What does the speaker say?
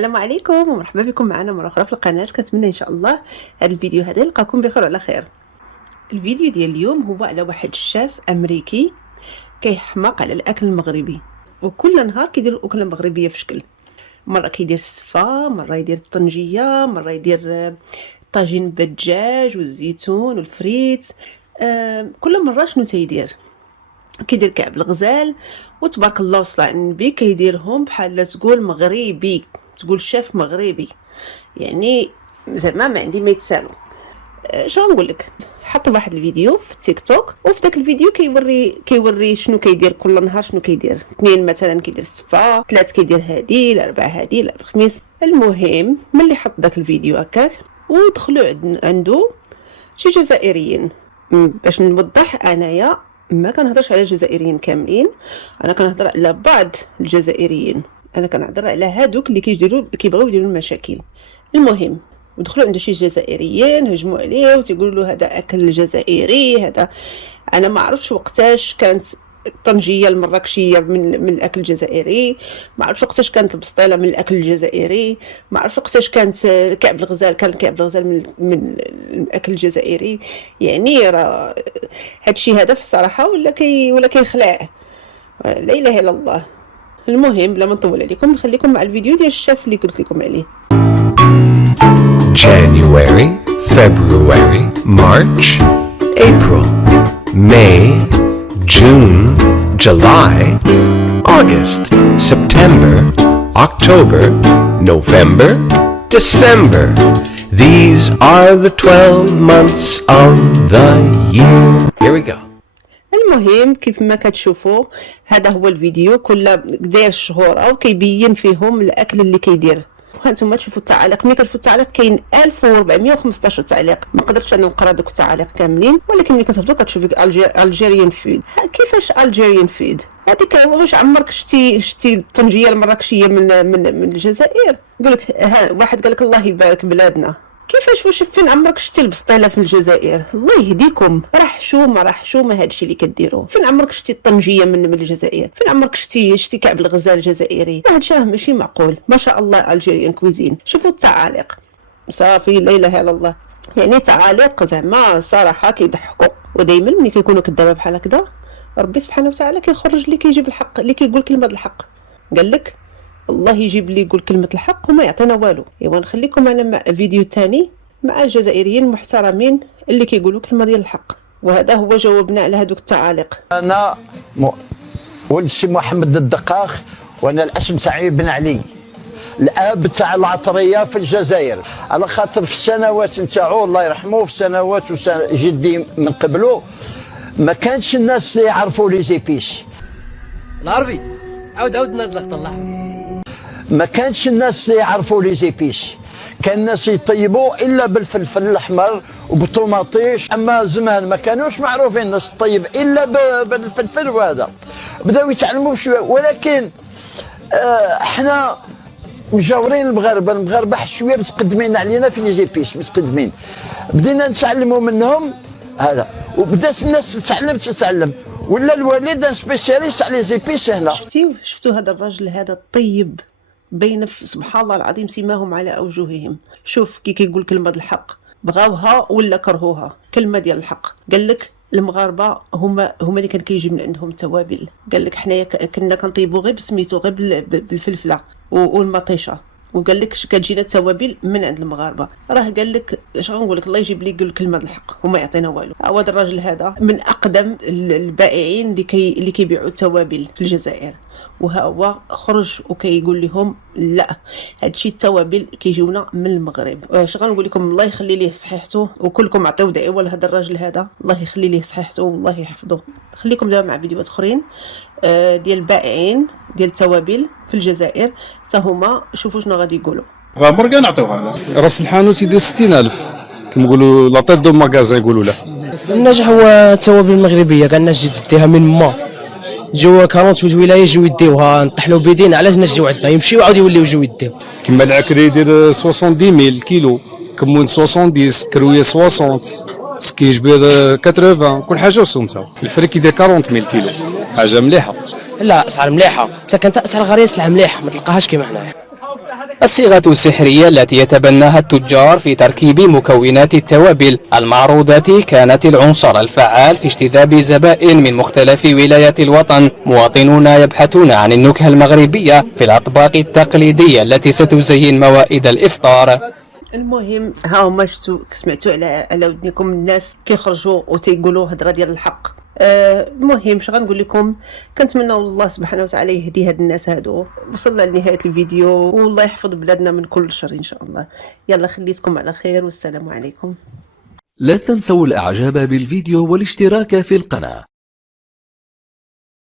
السلام عليكم ومرحبا بكم معنا مرة أخرى في القناة. كنتمنى إن شاء الله هذا الفيديو هذا يلقاكم بخير وعلى خير. الفيديو ديال اليوم هو على واحد الشاف أمريكي كيحماق على الأكل المغربي، وكل نهار كيدير أكلة مغربية في شكل. مرة كيدير السفا، مرة يدير الطنجية، مرة يدير طاجين بالدجاج والزيتون والفريت. كل مرة شنو تيدير؟ كيدير كعب الغزال، وتبارك الله وصلى على النبي كيديرهم بحال تقول مغربي، تقول شاف مغربي، يعني زعما ما عندي ما يتسالوا. شنو نقول لك؟ حط واحد الفيديو في التيك توك، وفي داك الفيديو كيوري شنو كيدير كل نهار. شنو كيدير؟ 2 مثلا كيدير السفا، 3 كيدير هادي، 4 هادي، الخميس. المهم ملي حط داك الفيديو هكاك ودخلوا عنده شي جزائريين. باش نوضح، انايا ما كنهضرش على الجزائريين كاملين، انا كنهضر على بعض الجزائريين، انا كنهضر على هادوك اللي كيبغيو يديروا المشاكل. المهم ودخلوا عنده شي جزائريين هجموا عليه وتيقولوا له هذا اكل جزائري هذا. انا ما عرفتش وقتاش كانت الطنجيه المراكشيه من الاكل الجزائري، ما عرفتش وقتاش كانت البسطيله من الاكل الجزائري، ما عرفتش وقتاش كانت كعب الغزال من الاكل الجزائري. يعني راه هادشي هذا في الصراحه ولا كيخلع، لا اله الا الله. المهم بلا ما نطول عليكم نخليكم مع الفيديو ديال الشاف اللي قلت لكم عليه. January, February, March, April, May, June, July, August, September, October, November, December. These are the 12 months of the year. Here we go. المهم كيف ما كتشوفوا هذا هو الفيديو، كل داير الشهور او كيبين فيهم الاكل اللي كيدير. هانتوما تشوفوا التعاليق، ملي كتشوفوا التعاليق كاين 1415 تعليق. ما قدرتش انا نقرا دوك التعاليق كاملين، ولكن ملي كتهبطوا كتشوفوا الجيريان فود. كيفاش الجيريان فود هذيك؟ واش عمرك شتي الطنجيه المراكشيه من الجزائر؟ يقول لك واحد قال لك الله يبارك بلادنا. كيفاش واش فين عمرك شتي البسطيله في الجزائر؟ الله يهديكم، راه حشومه هادشي اللي كديروا. فين عمرك شتي الطنجيه من الجزائر؟ فين عمرك شتي كعب الغزال الجزائري؟ هادشي راه ماشي معقول. ما شاء الله الجيريان كويزين. شوفوا التعاليق صافي، لا اله الا الله. يعني تعاليق زعما صراحه كيضحكوا. ودائما ملي كيكونوا كدابه بحال هكذا ربي سبحانه وتعالى كيخرج اللي كيجيب الحق، اللي كيقول كلمه الحق. قال لك الله يجيب لي يقول كلمة الحق وما يعطينا والو. ايوا نخليكم انا مع فيديو تاني مع الجزائريين المحترمين اللي كيقولوا كلمة ديال الحق، وهذا هو جوابنا على هذوك التعاليق. انا ولد السي محمد الدقاق، وانا الاسم تاعي بن علي، الاب تاع العطريه في الجزائر. على خاطر في السنوات نتاعو الله يرحمه، في السنوات جدي من قبله ما كانش الناس يعرفوا لي زيبيس. العربي عاود نطلق طلع. ما كانش الناس يعرفوا لي زيبيس، كان الناس يطيبوا الا بالفلفل الاحمر وبالطوماطيش. اما زمان ما كانوش معروفين الناس تطيب الا بالفلفل، وهذا بداو يتعلموا شويه. ولكن احنا مجاورين المغاربه شويه متقدمين علينا في لي زيبيس، متقدمين. بدينا نتعلموا منهم هذا، وبدات الناس تتعلم، ولا الوالد سبيسياليست على لي زيبيس هنا. شفتوا هذا الرجل هذا الطيب، بين سبحان الله العظيم سيماهم على اوجههم. شوف كي كيقول كلمه الحق، بغاوها ولا كرهوها، كلمه ديال الحق. قال لك المغاربه هما اللي كان كيجي من عندهم التوابل. قال لك حنايا كنا كنطيبوا غير بسميتو، غير بالفلفله والمطيشه، وقال لك كتجينا التوابل من عند المغاربه. راه قال لك اش غنقول لك، الله يجيب لي يقول كلمه الحق وما يعطينا والو. هذا الراجل هذا من اقدم البائعين اللي كيبيعوا التوابل في الجزائر، وها هو خرج وكيقول لهم لا، هادشي التوابل كيجيونا من المغرب. اش غنقول لكم، الله يخلي ليه صحيحته، وكلكم عطيو دعوه لهذا الراجل هذا، الله يخلي ليه صحيحته والله يحفظه. خليكم دابا مع فيديوهات اخرين ديال البائعين ديال التوابل في الجزائر، حتى هما شوفوا شنو غادي يقولوا. عمر كاع نعطيوها له. راس الحانوت يدير 60,000 كما نقولوا لا طيب دو ماغازان يقولوا له. النجاح هو التوابل المغربيه، كاع الناس جات تديها من ما جوا 48 ولايه يجيو يديوها، نطحنوا بيدين. علاش الناس يجيو عندنا يمشيو عاود يوليو يجيو يديو. كما العكري يدير 70,000 كيلو، كمون 70، كرويه 60، سكيجبير 80، كل حاجه وسمتها. الفريك يدير 40,000 كيلو، حاجه مليحه. لا اسعار مليحه، حتى كانت اسعار غاليه سلعه مليحه ما تلقاهاش كيما هنايا. الصيغة السحرية التي يتبناها التجار في تركيب مكونات التوابل المعروضة كانت العنصر الفعال في اجتذاب زبائن من مختلف ولايات الوطن. مواطنون يبحثون عن النكهة المغربية في الأطباق التقليدية التي ستزين موائد الإفطار. المهم ها هما شفتوا سمعتوا على ودنكم الناس كيخرجوا وتيقولوا هضره ديال الحق. المهم اش غنقول لكم، كنتمنى الله سبحانه وتعالى يهدي هاد الناس هادو. وصلنا لنهايه الفيديو والله يحفظ بلادنا من كل شر ان شاء الله. يلا خليتكم على خير والسلام عليكم. لا تنسوا الاعجاب بالفيديو والاشتراك في القناة.